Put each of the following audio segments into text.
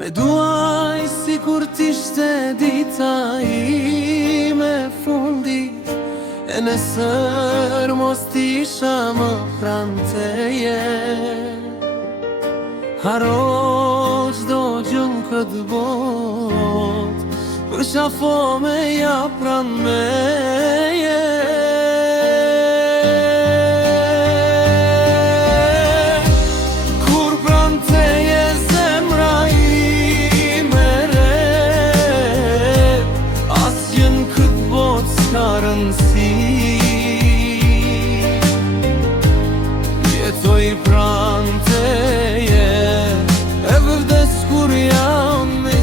Me duaj si kur t'ishte dita ime fundit, e nesër mos t'isha më pranteje. Haro qdo gjën këtë bot, për shafo me ja pran meje. Kur pranteje zemra ime rep, asgjën këtë bot s'ka rëndësi. Jetoj pranteje, e vërdes kur jam me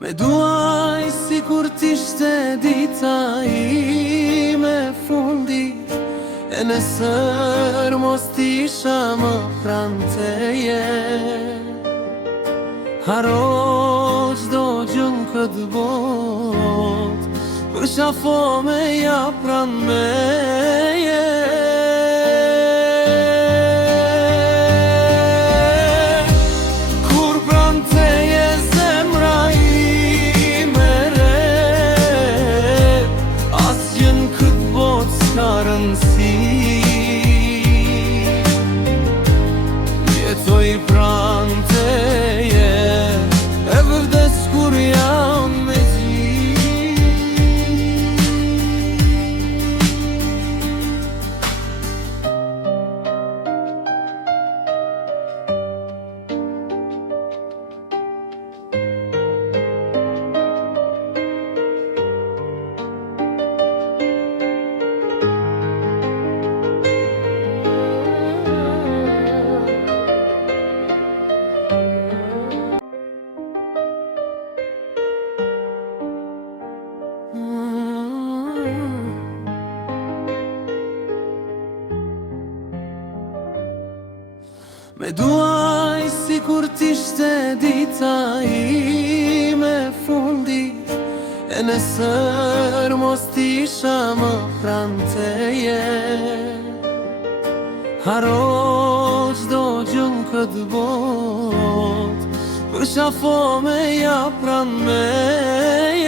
Me duaj si kur t'ishte dita ime fundit, e nesër mos t'isha më pranteje. Haro qdo gjën këtë bot, për shafo me ja pran meje. Jetoj pranteje, e vërdes kur jam me Me duaj si kur t'ishte dita ime fundit, e nesër mos t'isha më pranteje. Haro qdo gjën këtë bot, për shafo me ja pran meje.